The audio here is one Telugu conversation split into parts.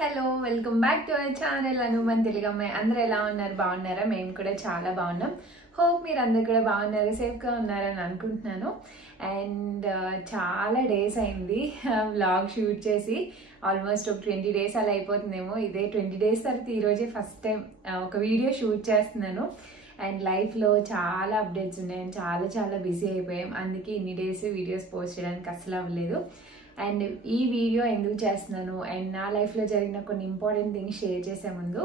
Hello welcome back to our channel అనుమన్ తెలుగమ్మాయి. అందరూ ఎలా ఉన్నారు? బాగున్నారా? మేము కూడా చాలా బాగున్నాం. హోప్ మీరు అందరు కూడా బాగున్నారు, సేఫ్గా ఉన్నారని అనుకుంటున్నాను. అండ్ చాలా డేస్ అయింది వ్లాగ్ షూట్ చేసి. ఆల్మోస్ట్ ఒక 20 days అలా అయిపోతుందేమో. ఇదే 20 days తర్వాత ఈరోజే ఫస్ట్ టైం ఒక వీడియో షూట్ చేస్తున్నాను. అండ్ లైఫ్లో చాలా అప్డేట్స్ ఉన్నాయి, చాలా బిజీ అయిపోయాం. అందుకే ఇన్ని డేస్ వీడియోస్ పోస్ట్ చేయడానికి అస్సలు అవ్వలేదు. అండ్ ఈ వీడియో ఎందుకు చేస్తున్నాను అండ్ నా లైఫ్లో జరిగిన కొన్ని ఇంపార్టెంట్ థింగ్స్ షేర్ చేసే ముందు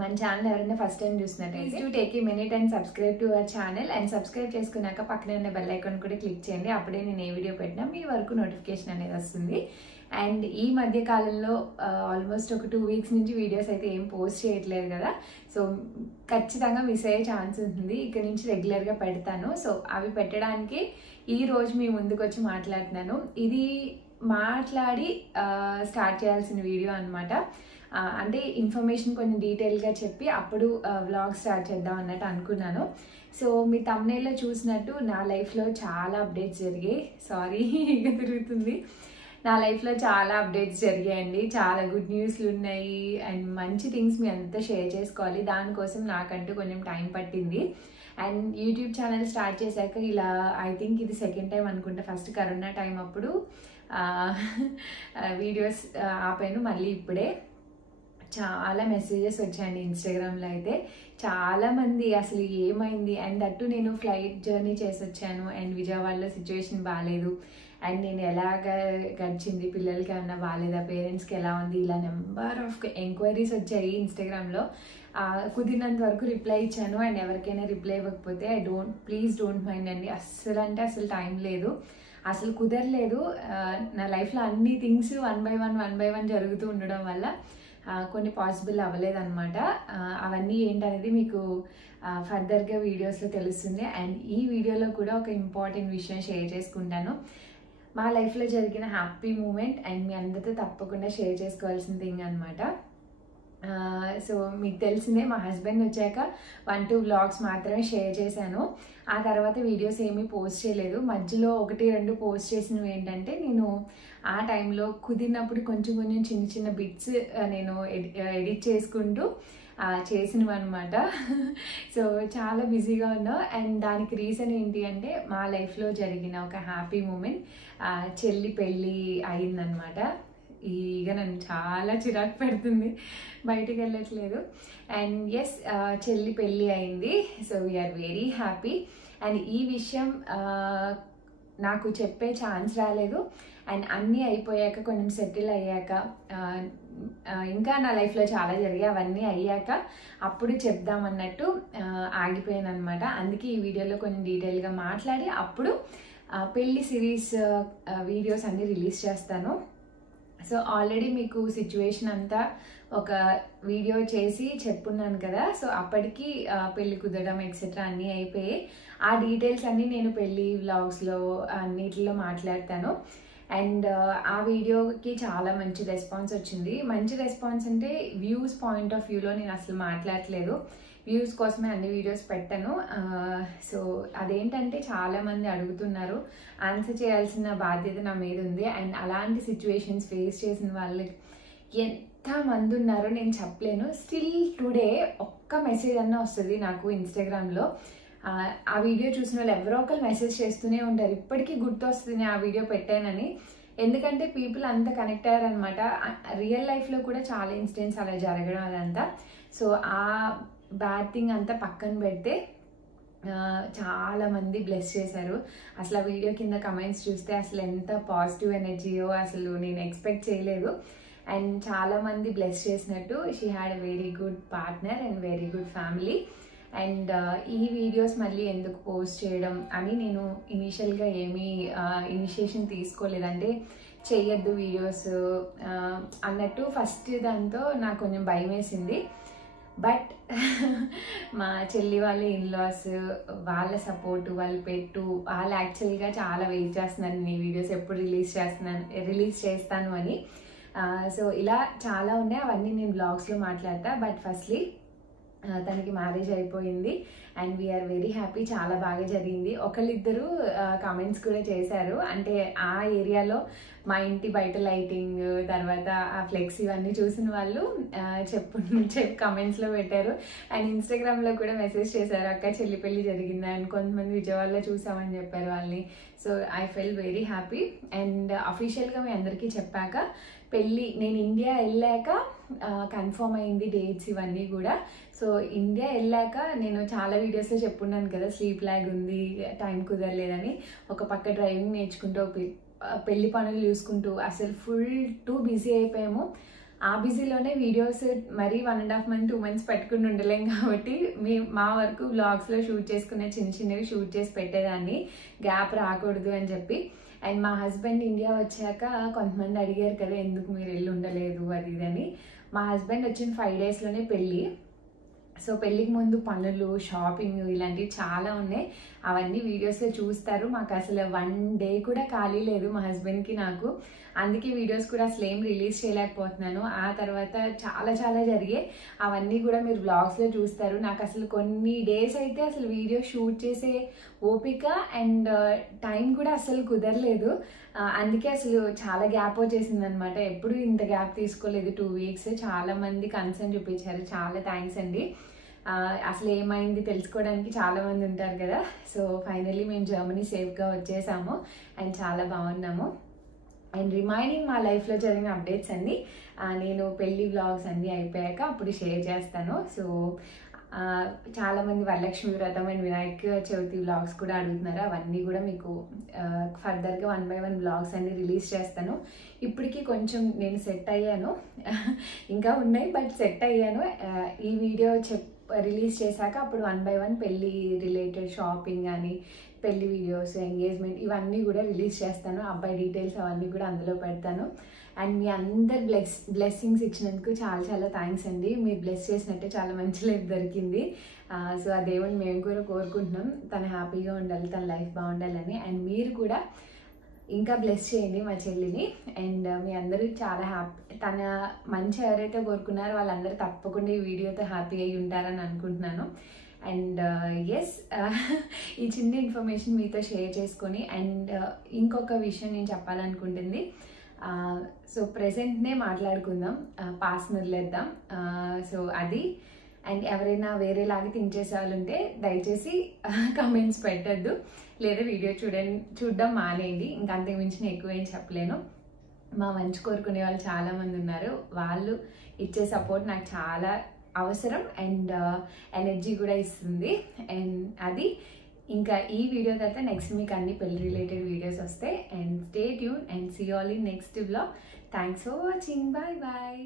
మన ఛానల్ ఎవరైనా ఫస్ట్ టైం చూసినట్టయితే to take a minute and subscribe to our channel. And subscribe చేసుకున్నాక పక్కనే ఉన్న బెల్ ఐకాన్ కూడా క్లిక్ చేయండి. అప్పుడే నేను ఏ వీడియో పెట్టినా మీ వరకు నోటిఫికేషన్ అనేది వస్తుంది. అండ్ ఈ మధ్య కాలంలో ఆల్మోస్ట్ ఒక 2 weeks నుంచి వీడియోస్ అయితే ఏం పోస్ట్ చేయట్లేదు కదా. సో ఖచ్చితంగా మిస్ అయ్యే ఛాన్స్ ఉంటుంది. ఇక్కడ నుంచి రెగ్యులర్గా పెడతాను. సో అవి పెట్టడానికి ఈ రోజు మీ ముందుకు వచ్చి మాట్లాడుతున్నాను. ఇది మాట్లాడి స్టార్ట్ చేయాల్సిన వీడియో అనమాట. అంటే ఇన్ఫర్మేషన్ కొంచెం డీటెయిల్గా చెప్పి అప్పుడు వ్లాగ్ స్టార్ట్ చేద్దాం అన్నట్టు అనుకున్నాను. సో మీ thumbnailలో చూసినట్టు నా లైఫ్లో చాలా అప్డేట్స్ జరిగాయి. సారీ ఇక తిరుగుతుంది. నా లైఫ్లో చాలా అప్డేట్స్ జరిగాయండి. చాలా గుడ్ న్యూస్లు ఉన్నాయి అండ్ మంచి థింగ్స్ మీ అంతా షేర్ చేసుకోవాలి. దానికోసం నాకంటూ కొంచెం టైం పట్టింది. అండ్ యూట్యూబ్ ఛానల్ స్టార్ట్ చేశాక ఇలా ఐ థింక్ ఇది సెకండ్ టైం అనుకుంటా. ఫస్ట్ కరోనా టైం అప్పుడు వీడియోస్ ఆపాను. మళ్ళీ ఇప్పుడే చాలా మెసేజెస్ వచ్చాయండి ఇన్స్టాగ్రామ్లో. అయితే చాలామంది అసలు ఏమైంది అండ్ దట్టు నేను ఫ్లైట్ జర్నీ చేసి వచ్చాను అండ్ విజయవాడలో సిచ్యువేషన్ బాగాలేదు అండ్ నేను ఎలాగ గడిచింది, పిల్లలకి ఏమన్నా బాగాలేదా, పేరెంట్స్కి ఎలా ఉంది, ఇలా నెంబర్ ఆఫ్ ఎంక్వైరీస్ వచ్చాయి ఇన్స్టాగ్రామ్లో. కుదిరినంత వరకు రిప్లై ఇచ్చాను. అండ్ ఎవరికైనా రిప్లై ఇవ్వకపోతే ప్లీజ్ డోంట్ మైండ్ అండి. అస్సలు అంటే అసలు టైం లేదు, అసలు కుదరలేదు. నా లైఫ్లో అన్ని థింగ్స్ వన్ బై వన్ జరుగుతూ ఉండడం వల్ల కొన్ని పాసిబుల్ అవ్వలేదన్నమాట. అవన్నీ ఏంటనేది మీకు ఫర్దర్గా వీడియోస్లో తెలుస్తుంది. అండ్ ఈ వీడియోలో కూడా ఒక ఇంపార్టెంట్ విషయం షేర్ చేసుకుంటాను. మా లైఫ్లో జరిగిన హ్యాపీ మూమెంట్ అండ్ మీ అందరితో తప్పకుండా షేర్ చేసుకోవాల్సిన థింగ్ అనమాట. సో మీకు తెలిసిందే, మా హస్బెండ్ వచ్చాక 1-2 vlogs మాత్రమే షేర్ చేశాను. ఆ తర్వాత వీడియోస్ ఏమీ పోస్ట్ చేయలేదు. మధ్యలో 1-2 పోస్ట్ చేసినవి ఏంటంటే నేను ఆ టైంలో కుదిరినప్పుడు కొంచెం చిన్న బిట్స్ నేను ఎడిట్ చేసుకుంటూ చేసినవి అనమాట. సో చాలా బిజీగా ఉన్నా. అండ్ దానికి రీజన్ ఏంటి అంటే మా లైఫ్లో జరిగిన ఒక హ్యాపీ మూమెంట్, చెల్లి పెళ్ళి అయిందనమాట. ఈగ నన్ను చాలా చిరాకు పెడుతుంది, బయటికి వెళ్ళట్లేదు. అండ్ ఎస్, చెల్లి పెళ్ళి అయింది. So we're very happy. And ఈ విషయం నాకు చెప్పే ఛాన్స్ రాలేదు. అండ్ అన్నీ అయిపోయాక కొంచెం సెటిల్ అయ్యాక ఇంకా నా లైఫ్లో చాలా జరిగాయి. అవన్నీ అయ్యాక అప్పుడు చెప్దామన్నట్టు ఆగిపోయాను అనమాట. అందుకే ఈ వీడియోలో కొంచెం డీటెయిల్గా మాట్లాడి అప్పుడు పెళ్ళి సిరీస్ వీడియోస్ అన్నీ రిలీజ్ చేస్తాను. సో ఆల్రెడీ మీకు సిచ్యువేషన్ అంతా ఒక వీడియో చేసి చెప్పున్నాను కదా. సో అప్పటికి పెళ్ళి కుదరడం ఎక్సెట్రా అన్నీ అయిపోయి ఆ డీటెయిల్స్ అన్నీ నేను పెళ్ళి వ్లాగ్స్లో అన్నిటిలో మాట్లాడతాను. అండ్ ఆ వీడియోకి చాలా మంచి రెస్పాన్స్ వచ్చింది. మంచి రెస్పాన్స్ అంటే వ్యూస్ పాయింట్ ఆఫ్ వ్యూలో నేను అసలు మాట్లాడట్లేదు, వ్యూస్ కోసమే అన్ని వీడియోస్ పెట్టాను. సో అదేంటంటే చాలామంది అడుగుతున్నారు, ఆన్సర్ చేయాల్సిన బాధ్యత నా మీద ఉంది. అండ్ అలాంటి సిచ్యువేషన్స్ ఫేస్ చేసిన వాళ్ళకి ఎంతమంది ఉన్నారో నేను చెప్పలేను. స్టిల్ టుడే ఒక్క మెసేజ్ అన్నా వస్తుంది నాకు ఇన్స్టాగ్రామ్లో. ఆ వీడియో చూసిన వాళ్ళు ఎవరో ఒకరు మెసేజ్ చేస్తూనే ఉంటారు. ఇప్పటికీ గుర్తొస్తుంది నేను ఆ వీడియో పెట్టానని. ఎందుకంటే పీపుల్ అంత కనెక్ట్ అయ్యారనమాట. రియల్ లైఫ్లో కూడా చాలా ఇన్సిడెంట్స్ అలా జరగడం అదంతా. సో ఆ బ్యాడ్ థింగ్ అంతా పక్కన పెడితే చాలామంది బ్లెస్ చేశారు. అసలు ఆ వీడియో కింద కమెంట్స్ చూస్తే అసలు ఎంత పాజిటివ్ ఎనర్జీయో అసలు నేను ఎక్స్పెక్ట్ చేయలేదు. అండ్ చాలామంది బ్లెస్ చేసినట్టు she had a very good partner and very good family. And ఈ వీడియోస్ మళ్ళీ ఎందుకు పోస్ట్ చేయడం అని నేను ఇనీషియల్గా ఏమీ ఇనిషియేషన్ తీసుకోలేదు. అంటే చేయొద్దు వీడియోస్ అన్నట్టు ఫస్ట్ దాంతో నాకు కొంచెం భయం వేసింది. బట్ మా చెల్లి వాళ్ళ ఇన్లాస్, వాళ్ళ సపోర్టు, వాళ్ళ పెట్టు, వాళ్ళు యాక్చువల్గా చాలా వెయిట్ చేస్తున్నారు నేను ఈ వీడియోస్ ఎప్పుడు రిలీజ్ చేస్తాను అని. సో ఇలా చాలా ఉన్నాయి, అవన్నీ నేను బ్లాగ్స్లో మాట్లాడతా. బట్ ఫస్ట్లీ తనకి మ్యారేజ్ అయిపోయింది అండ్ వీఆర్ వెరీ హ్యాపీ. చాలా బాగా జరిగింది. ఒకళ్ళిద్దరు కామెంట్స్ కూడా చేశారు, అంటే ఆ ఏరియాలో మా ఇంటి బయట లైటింగ్ తర్వాత ఆ ఫ్లెక్స్ ఇవన్నీ చూసిన వాళ్ళు చెప్పి కామెంట్స్లో పెట్టారు. అండ్ ఇన్స్టాగ్రామ్లో కూడా మెసేజ్ చేశారు, అక్క చెల్లి పెళ్లి జరిగింది అండ్ కొంతమంది విజయవాడలో చూసామని చెప్పారు వాళ్ళని. So I fell very happy. And అఫీషియల్గా మీ అందరికీ చెప్పాక పెళ్ళి నేను ఇండియా వెళ్ళాక కన్ఫర్మ్ అయింది డేట్స్ ఇవన్నీ కూడా. సో ఇండియా వెళ్ళాక నేను చాలా వీడియోస్లో చెప్పున్నాను కదా, స్లీప్ ల్యాగ్ ఉంది, టైం కుదరలేదని. ఒక పక్క డ్రైవింగ్ నేర్చుకుంటూ పెళ్లి పనులు చూసుకుంటూ అసలు ఫుల్ బిజీ అయిపోయాము. ఆ బిజీలోనే వీడియోస్ మరీ 1.5 months 2 months పెట్టుకుని ఉండలేం కాబట్టి మా వరకు వ్లాగ్స్లో షూట్ చేసుకునే చిన్నవి షూట్ చేసి పెట్టేదాన్ని, గ్యాప్ రాకూడదు అని చెప్పి. అండ్ మా హస్బెండ్ ఇండియా వచ్చాక కొంతమంది అడిగారు కదా ఎందుకు మీరు వెళ్ళి ఉండలేదు అది ఇదని. మా హస్బెండ్ వచ్చిన 5 daysలోనే పెళ్ళి. సో పెళ్ళికి ముందు పనులు, షాపింగ్ ఇలాంటివి చాలా ఉన్నాయి. అవన్నీ వీడియోస్లో చూస్తారు. మాకు అసలు 1 day కూడా ఖాళీ లేదు మా హస్బెండ్కి నాకు. అందుకే వీడియోస్ కూడా అసలు ఏం రిలీజ్ చేయలేకపోతున్నాను. ఆ తర్వాత చాలా జరిగాయి, అవన్నీ కూడా మీరు వ్లాగ్స్లో చూస్తారు. నాకు అసలు కొన్ని డేస్ అయితే అసలు వీడియో షూట్ చేసే ఓపిక అండ్ టైం కూడా అసలు కుదరలేదు. అందుకే అసలు చాలా గ్యాప్ వచ్చేసింది అనమాట. ఎప్పుడు ఇంత గ్యాప్ తీసుకోలేదు, 2 weeks. చాలా మంది కన్సర్న్ చూపించారు, చాలా థ్యాంక్స్ అండి. అసలు ఏమైంది తెలుసుకోవడానికి చాలా మంది ఉంటారు కదా. సో ఫైనల్లీ మేము జర్మనీ సేఫ్గా వచ్చేసాము అండ్ చాలా బాగున్నాము. అండ్ రిమైనింగ్ మా లైఫ్లో జరిగిన అప్డేట్స్ అన్నీ నేను పెళ్లి వ్లాగ్స్ అన్నీ అయిపోయాక అప్పుడు షేర్ చేస్తాను. సో చాలామంది వరలక్ష్మి వ్రతం అండ్ వినాయక చవితి వ్లాగ్స్ కూడా అడుగుతున్నారు. అవన్నీ కూడా మీకు ఫర్దర్గా 1 by 1 వ్లాగ్స్ అన్ని రిలీజ్ చేస్తాను. ఇప్పటికీ కొంచెం నేను సెట్ అయ్యాను, ఇంకా ఉన్నాయి బట్ సెట్ అయ్యాను. ఈ వీడియో రిలీజ్ చేశాక అప్పుడు 1 by 1 పెళ్ళి రిలేటెడ్ షాపింగ్ అని, పెళ్లి వీడియోస్, ఎంగేజ్మెంట్ ఇవన్నీ కూడా రిలీజ్ చేస్తాను. అబ్బాయి డీటెయిల్స్ అవన్నీ కూడా అందులో పెడతాను. అండ్ మీ అందరు బ్లెస్సింగ్స్ ఇచ్చినందుకు చాలా థ్యాంక్స్ అండి. మీరు బ్లెస్ చేసినట్టే చాలా మంచి లైఫ్ దొరికింది. సో ఆ దేవుని మేము కూడా కోరుకుంటున్నాం, తను హ్యాపీగా ఉండాలి, తన లైఫ్ బాగుండాలని. అండ్ మీరు కూడా ఇంకా బ్లెస్ చేయండి మా చెల్లిని. అండ్ మీ అందరూ చాలా హ్యాపీ, తన మంచి ఎవరైతే కోరుకున్నారో వాళ్ళందరూ తప్పకుండా ఈ వీడియోతో హ్యాపీ అయ్యి ఉంటారని అనుకుంటున్నాను. అండ్ ఎస్, ఈ చిన్న ఇన్ఫర్మేషన్ మీతో షేర్ చేసుకొని. అండ్ ఇంకొక విషయం నేను చెప్పాలనుకుంటుంది. సో ప్రెజెంట్నే మాట్లాడుకుందాం, పాస్ వదిలేద్దాం. సో అది. అండ్ ఎవరైనా వేరేలాగా థింక్ చేసే వాళ్ళు ఉంటే దయచేసి కామెంట్స్ పెట్టద్దు, లేదా వీడియో చూడడం మానేయండి. ఇంకా అంతకు మించిన ఎక్కువ ఏం చెప్పలేను. మా మంచి కోరుకునే వాళ్ళు చాలామంది ఉన్నారు, వాళ్ళు ఇచ్చే సపోర్ట్ నాకు చాలా అవసరం అండ్ ఎనర్జీ కూడా ఇస్తుంది. అండ్ అది ఇంకా ఈ వీడియో తర్వాత నెక్స్ట్ మీకు అన్ని పెళ్లి రిలేటెడ్ వీడియోస్ వస్తాయి. And stay tune and see all in next vlog. Thanks for watching. Bye.